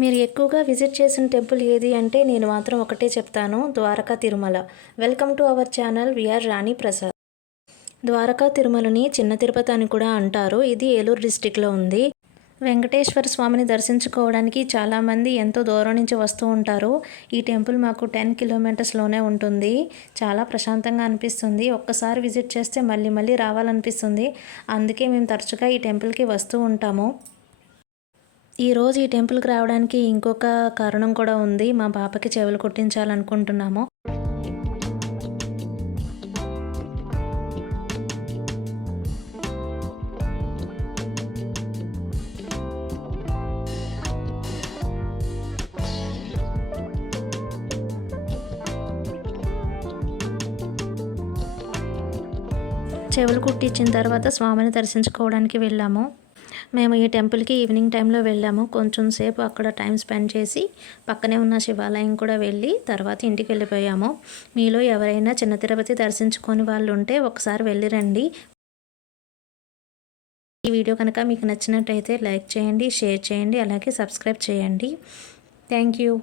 మీరు ఎక్కువగా విజిట్ చేసిన టెంపుల్ ఏది అంటే నేను మాత్రం ఒకటే చెప్తాను, Dwaraka Tirumala. Welcome to our channel VR Rani Prasad. Dwaraka తిరుమలని చిన్న తిరుపతి అని కూడా అంటారు. ఇది ఏలూరు డిస్టిక్లో ఉంది. వెంకటేశ్వర స్వామిని దర్శించుకోవడానికి చాలామంది ఎంతో దూరం నుంచి వస్తూ ఉంటారు. ఈ టెంపుల్ మాకు 10 కిలోమీటర్స్లోనే ఉంటుంది. చాలా ప్రశాంతంగా అనిపిస్తుంది. ఒక్కసారి విజిట్ చేస్తే మళ్ళీ మళ్ళీ రావాలనిపిస్తుంది. అందుకే మేము తరచుగా ఈ టెంపుల్కి వస్తూ ఉంటాము. ఈరోజు ఈ టెంపుల్కి రావడానికి ఇంకొక కారణం కూడా ఉంది. మా పాపకి చెవులు కుట్టించాలనుకుంటున్నాము. చెవులు కుట్టించిన తర్వాత స్వామిని దర్శించుకోవడానికి వెళ్ళాము. మేము ఈ టెంపుల్కి ఈవినింగ్ టైంలో వెళ్ళాము. కొంచెం సేపు అక్కడ టైం స్పెండ్ చేసి పక్కనే ఉన్న శివాలయం కూడా వెళ్ళి తర్వాత ఇంటికి వెళ్ళిపోయాము. మీలో ఎవరైనా చిన్న తిరుపతి దర్శించుకొని వాళ్ళు ఉంటే ఒకసారి వెళ్ళి రండి. ఈ వీడియో కనుక మీకు నచ్చినట్టయితే లైక్ చేయండి, షేర్ చేయండి, అలాగే సబ్స్క్రైబ్ చేయండి. Thank you.